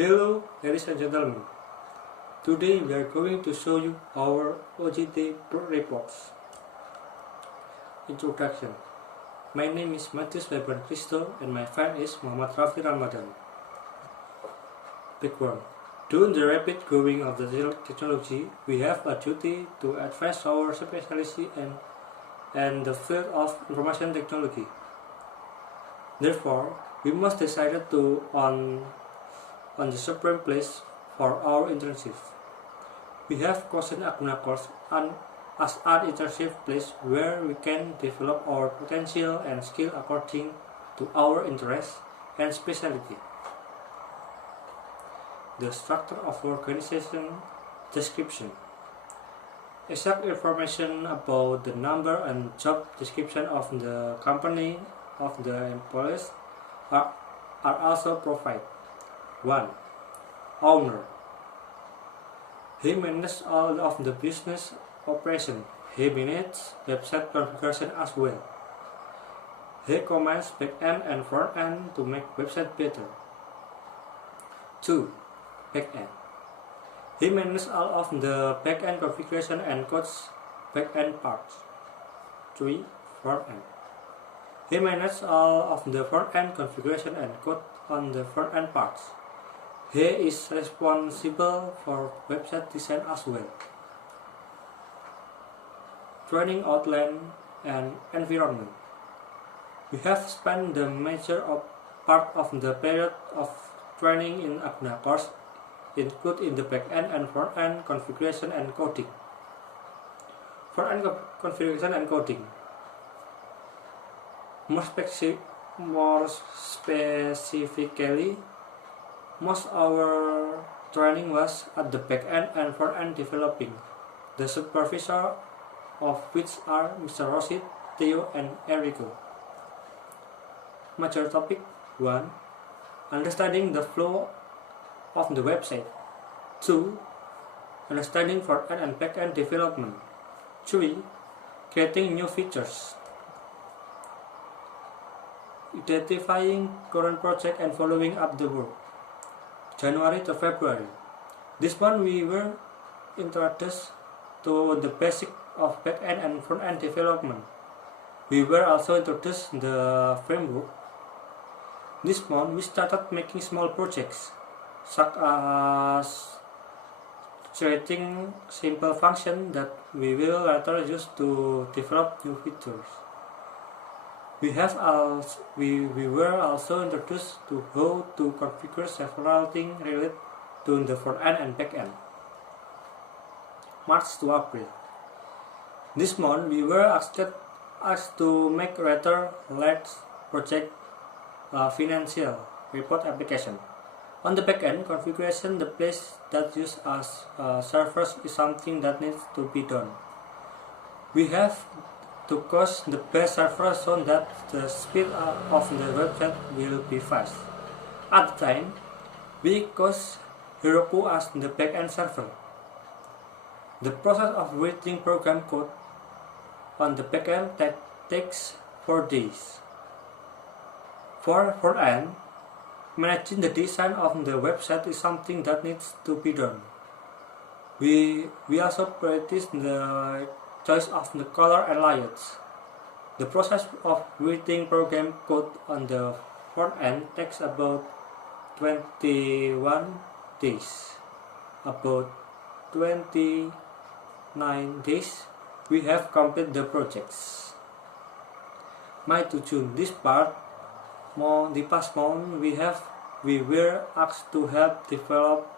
Hello ladies and gentlemen, today we are going to show you our OJT reports. Introduction. My name is Matius Weber Cristo and my friend is Muhammad Rafi Ramadan. Background. During the rapid growing of the technology, we have a duty to advance our specialty and the field of information technology. Therefore, we must decide to on the supreme place for our internship. We have chosen Aguna course as an internship place where we can develop our potential and skill according to our interest and specialty. The structure of organization description. Exact information about the number and job description of the company of the employees are also provided. 1. Owner. He manages all of the business operation. He manages website configuration as well. He commands back-end and front-end to make website better. 2. Back-end. He manages all of the back-end configuration and codes back-end parts. 3. Front-end. He manages all of the front-end configuration and code on the front-end parts. He is responsible for website design as well. Training outline and environment. We have spent the major part of the period of training in Aguna course include in the back-end and front-end configuration and coding. Front-end configuration and coding. More specifically, most our training was at the back-end and front-end developing, the supervisor of which are Mr. Rosid, Theo, and Enrico. Major topic 1. Understanding the flow of the website. 2. Understanding front-end and back-end development. 3. Creating new features. Identifying current project and following up the work. January to February. This month we were introduced to the basic of back-end and front-end development. We were also introduced the framework. This month we started making small projects, such as creating simple functions that we will later use to develop new features. We were also introduced to how to configure several things related to the front-end and back-end. March to April. This month we were asked to make rather large project financial report application. On the back-end configuration, the place that use as servers is something that needs to be done. We have to cause the best server so that the speed of the website will be fast. At the time, we chose Heroku as the backend server. The process of writing program code on the backend takes 4 days. For front-end, managing the design of the website is something that needs to be done. We also practice the choice of the color and layouts. The process of writing program code on the front end takes about 21 days. About 29 days, we have completed the projects. May to June. This past month, we were asked to help develop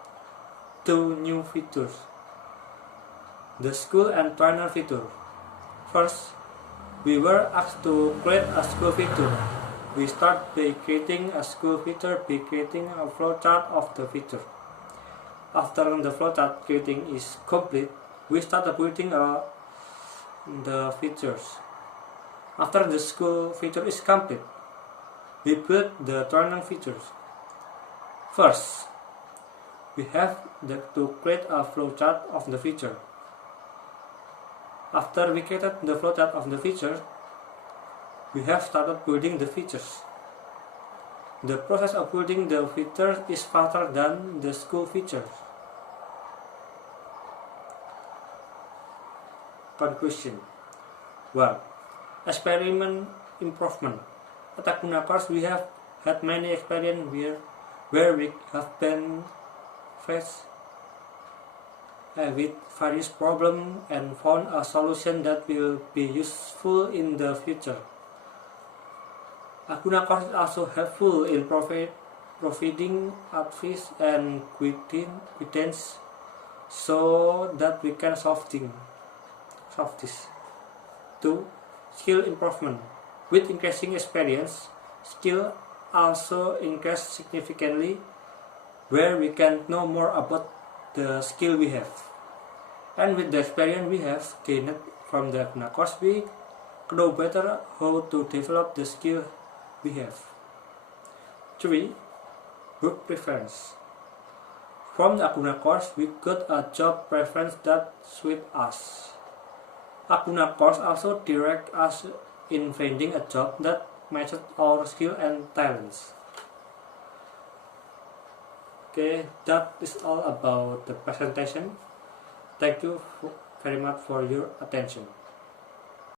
2 new features. The school and trainer feature. First, we were asked to create a school feature. We start by creating a school feature by creating a flowchart of the feature. After the flowchart creating is complete, we start building the features. After the school feature is complete, we build the trainer features. First, we have to create a flowchart of the feature. After we created the flowchart of the feature, we have started building the features. The process of building the features is faster than the school features. Conclusion. Well, experiment improvement. At Akuna course, we have had many experiences where we have been faced with various problems and found a solution that will be useful in the future. Akuna course is also helpful in providing advice and guidance so that we can solve this. 2. Skill improvement. With increasing experience, skill also increase significantly where we can know more about the skill we have. And with the experience we have gained from the Akuna course, we know better how to develop the skill we have. 3. Work preference. From the Akuna course, we got a job preference that suits us. Akuna course also directs us in finding a job that matches our skill and talents. Okay, that is all about the presentation. Thank you very much for your attention.